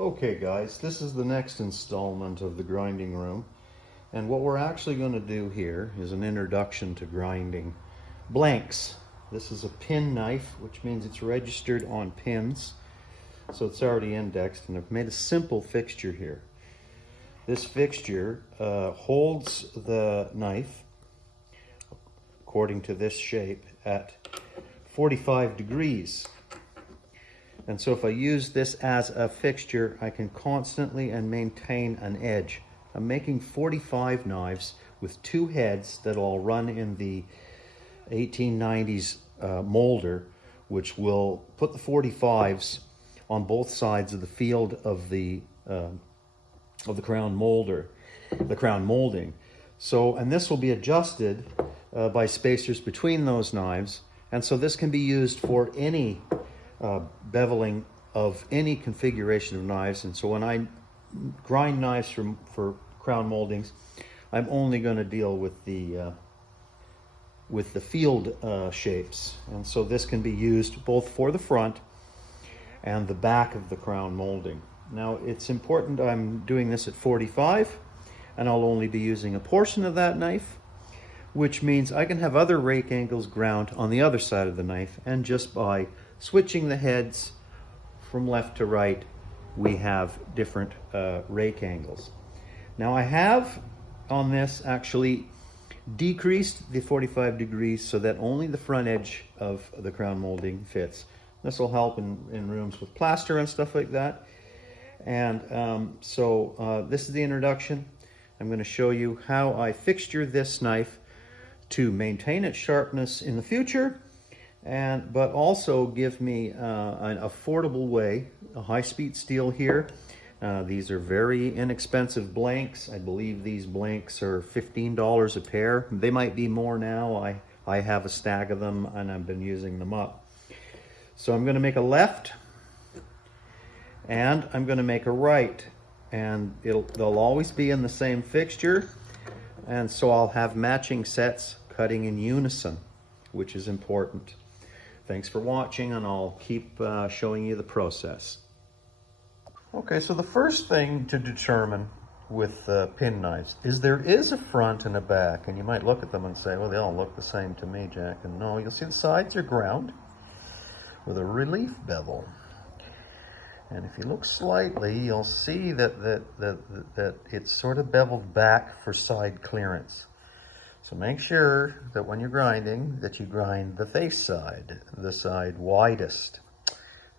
Okay guys, this is the next installment of the grinding room, and what we're actually going to do here is an introduction to grinding blanks. This is a pin knife, which means it's registered on pins, so it's already indexed, and I've made a simple fixture here. This fixture holds the knife according to this shape at 45 degrees. And so if I use this as a fixture, I can constantly and maintain an edge. I'm making 45 knives with two heads that all run in the 1890s molder, which will put the 45s on both sides of the field of the crown molder, the crown molding. So, and this will be adjusted by spacers between those knives, and so this can be used for any beveling of any configuration of knives. And so when I grind knives for crown moldings, I'm only going to deal with the field shapes, and so this can be used both for the front and the back of the crown molding. Now it's important I'm doing this at 45, and I'll only be using a portion of that knife, which means I can have other rake angles ground on the other side of the knife, and just by switching the heads from left to right, we have different rake angles. Now I have on this actually decreased the 45 degrees so that only the front edge of the crown molding fits. This will help in rooms with plaster and stuff like that. And this is the introduction. I'm going to show you how I fixture this knife to maintain its sharpness in the future, but also give me an affordable way, a high-speed steel here. These are very inexpensive blanks. I believe these blanks are $15 a pair. They might be more now. I have a stack of them and I've been using them up. So I'm going to make a left and I'm going to make a right, and they'll always be in the same fixture, and so I'll have matching sets cutting in unison, which is important. Thanks for watching, and I'll keep showing you the process. Okay, so the first thing to determine with pin knives is there is a front and a back, and you might look at them and say, well, they all look the same to me, Jack. And no, you'll see the sides are ground with a relief bevel. And if you look slightly, you'll see that it's sort of beveled back for side clearance. So make sure that when you're grinding, that you grind the face side, the side widest.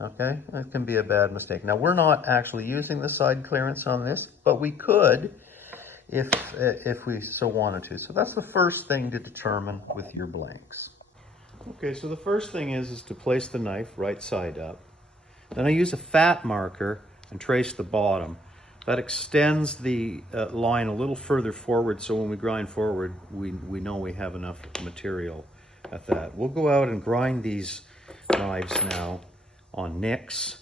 Okay, that can be a bad mistake. Now we're not actually using the side clearance on this, but we could if we so wanted to. So that's the first thing to determine with your blanks. Okay, so the first thing is to place the knife right side up. Then I use a fat marker and trace the bottom. That extends the line a little further forward, so when we grind forward, we know we have enough material at that. We'll go out and grind these knives now on nicks,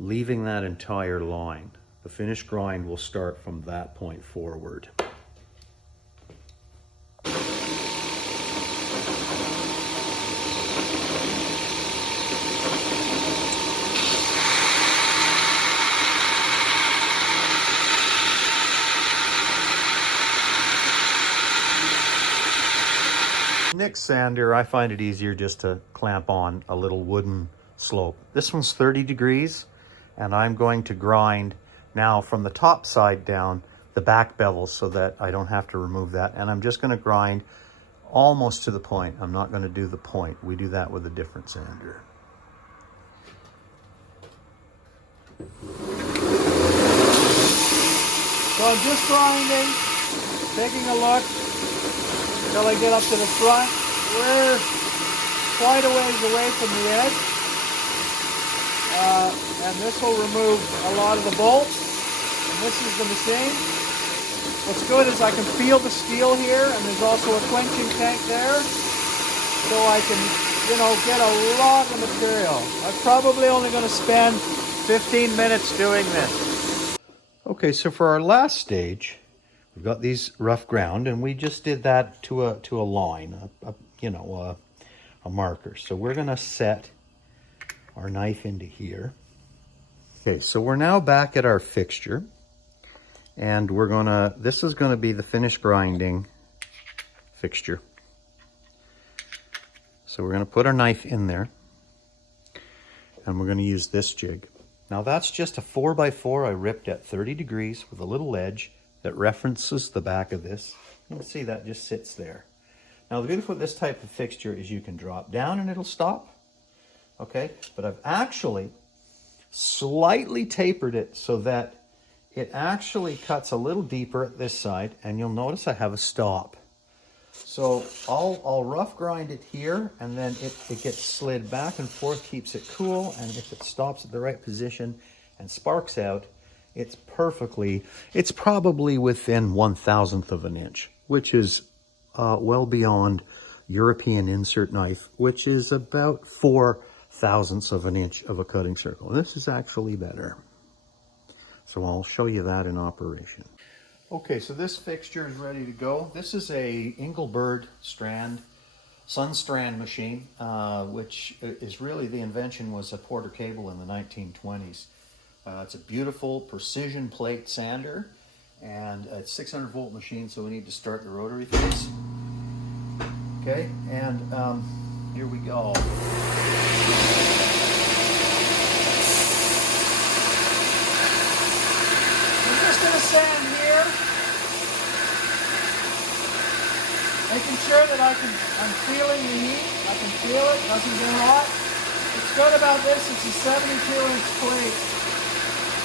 leaving that entire line. The finished grind will start from that point forward. Nick sander, I find it easier just to clamp on a little wooden slope. This one's 30 degrees, and I'm going to grind now from the top side down the back bevels so that I don't have to remove that. And I'm just going to grind almost to the point. I'm not going to do the point. We do that with a different sander. So I'm just grinding, taking a look until I get up to the front. We're quite a ways away from the edge, and this will remove a lot of the bolts, and this is the machine. What's good is I can feel the steel here, and there's also a quenching tank there, so I can, get a lot of material. I'm probably only going to spend 15 minutes doing this. Okay, so for our last stage, we've got these rough ground, and we just did that to a line, a marker. So we're going to set our knife into here. Okay, so we're now back at our fixture, and this is gonna be the finish grinding fixture. So we're gonna put our knife in there, and we're gonna use this jig. Now that's just a 4x4 I ripped at 30 degrees with a little edge that references the back of this. You can see that just sits there. Now the beauty with this type of fixture is you can drop down and it'll stop, okay? But I've actually slightly tapered it so that it actually cuts a little deeper at this side, and you'll notice I have a stop. So I'll rough grind it here, and then it gets slid back and forth, keeps it cool, and if it stops at the right position and sparks out, it's probably within 1/1000th of an inch, which is well beyond European insert knife, which is about 4/1000ths of an inch of a cutting circle. This is actually better. So I'll show you that in operation. Okay, so this fixture is ready to go. This is a Engelbert Sun strand machine, which is really, the invention was a Porter cable in the 1920s. It's a beautiful precision plate sander, and it's 600 volt machine, so we need to start the rotary phase. Okay, and here we go. I'm just going to sand here, making sure that I'm feeling the heat. I can feel it, doesn't get hot. What's good about this, it's a 72-inch plate.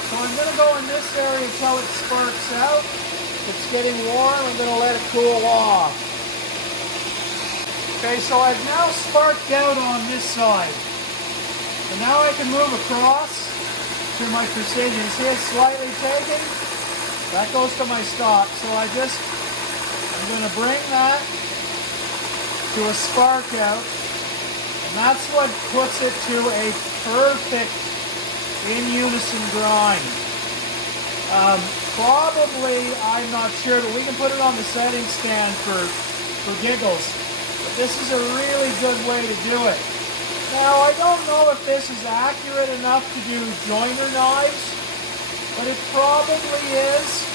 So I'm going to go in this area until it sparks out. If it's getting warm, I'm going to let it cool off. Okay, so I've now sparked out on this side. And now I can move across to my precision. See, it's slightly taking. That goes to my stop. So I'm going to bring that to a spark out. And that's what puts it to a perfect in unison grind. Probably, I'm not sure, but we can put it on the setting stand for giggles. But this is a really good way to do it. Now, I don't know if this is accurate enough to do joiner knives, but it probably is.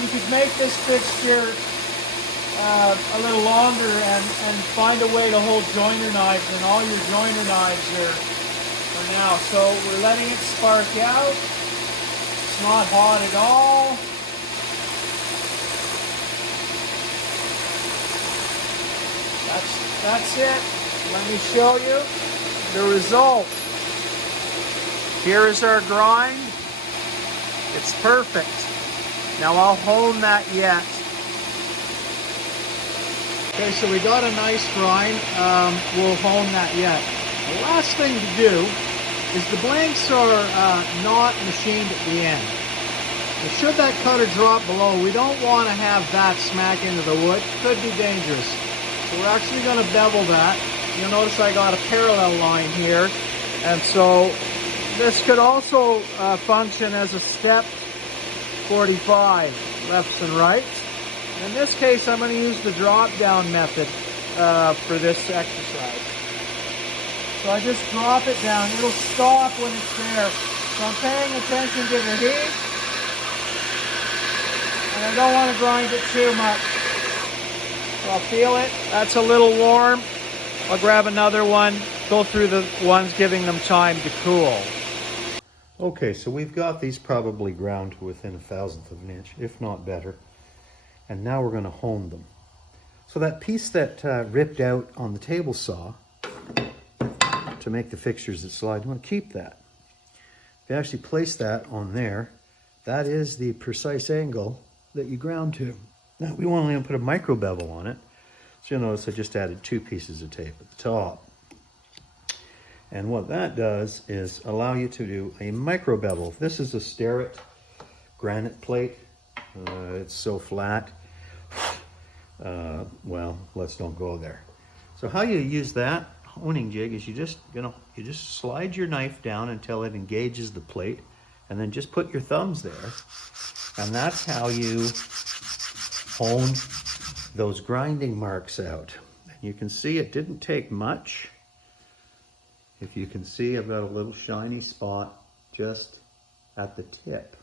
You could make this fixture a little longer and find a way to hold joiner knives, and all your joiner knives are now. So we're letting it spark out. It's not hot at all. That's it. Let me show you the result. Here is our grind. It's perfect. Now I'll hone that yet. Okay, so we got a nice grind. We'll hone that yet. The last thing to do is the blanks are not machined at the end. But should that cutter drop below, we don't want to have that smack into the wood. Could be dangerous. So we're actually going to bevel that. You'll notice I got a parallel line here. And so this could also function as a step 45, lefts and rights. In this case, I'm going to use the drop-down method for this exercise. So I just drop it down. It'll stop when it's there. So I'm paying attention to the heat. And I don't want to grind it too much. So I'll feel it. That's a little warm. I'll grab another one, go through the ones, giving them time to cool. Okay, so we've got these probably ground to within 1/1000th of an inch, if not better. And now we're going to hone them. So that piece that ripped out on the table saw to make the fixtures that slide, you want to keep that. If you actually place that on there, that is the precise angle that you ground to. Now we want to put a micro bevel on it. So you'll notice I just added 2 pieces of tape at the top. And what that does is allow you to do a micro bevel. This is a Starrett granite plate. It's so flat. Well, let's don't go there. So how you use that honing jig is you just slide your knife down until it engages the plate, and then just put your thumbs there. And that's how you hone those grinding marks out. And you can see it didn't take much. If you can see, I've got a little shiny spot just at the tip.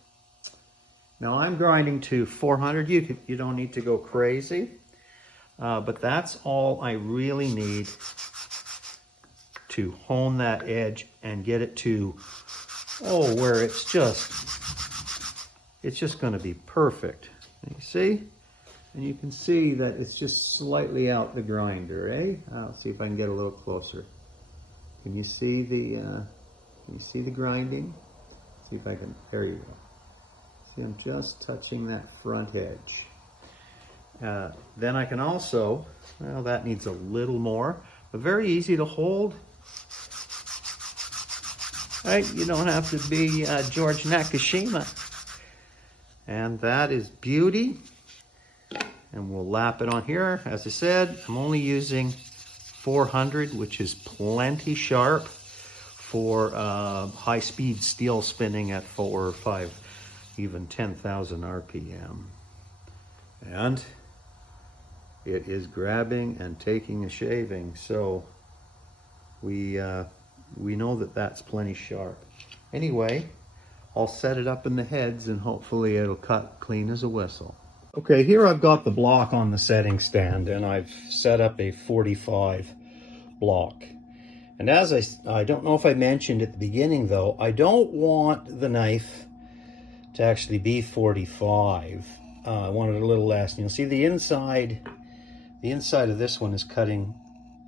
Now I'm grinding to 400. You don't need to go crazy, but that's all I really need to hone that edge and get it to, where it's just going to be perfect. You see? And you can see that it's just slightly out the grinder, eh? I'll see if I can get a little closer. Can you see the grinding? See if I can, there you go. See, I'm just touching that front edge. Then I can also, well, that needs a little more, but very easy to hold. Right, you don't have to be George Nakashima. And that is beauty. And we'll lap it on here. As I said, I'm only using 400, which is plenty sharp for high-speed steel spinning at 4 or 5, even 10,000 RPM. And it is grabbing and taking a shaving, so we know that that's plenty sharp. Anyway, I'll set it up in the heads and hopefully it'll cut clean as a whistle. Okay, here I've got the block on the setting stand and I've set up a 45 block. And as I don't know if I mentioned at the beginning though, I don't want the knife to actually be 45. I want it a little less. And you'll see the inside of this one is cutting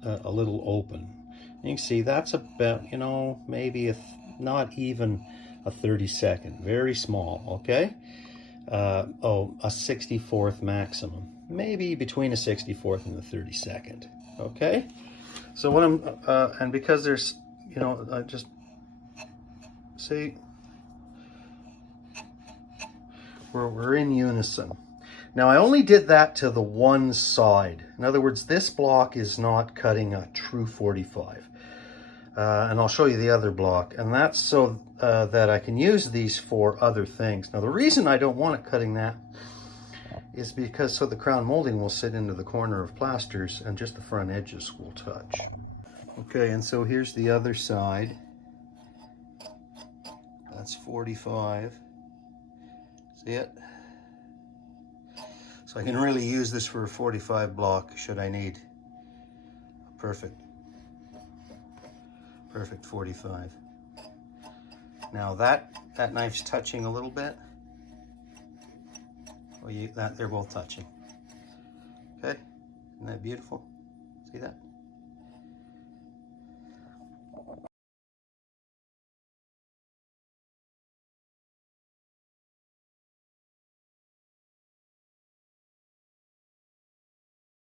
a little open. And you can see that's about, maybe not even a 32nd, very small, okay? A 64th maximum, maybe between a 64th and the 32nd, okay? So what I'm, and because there's, I just, see, we're in unison. Now I only did that to the one side. In other words, this block is not cutting a true 45. And I'll show you the other block, and that's so that I can use these for other things. Now the reason I don't want it cutting that is because so the crown molding will sit into the corner of plasters and just the front edges will touch. Okay, and so here's the other side. That's 45. See it? So I can really use this for a 45 block should I need a perfect 45. Now that knife's touching a little bit. Well, they're both touching. Okay, isn't that beautiful? See that?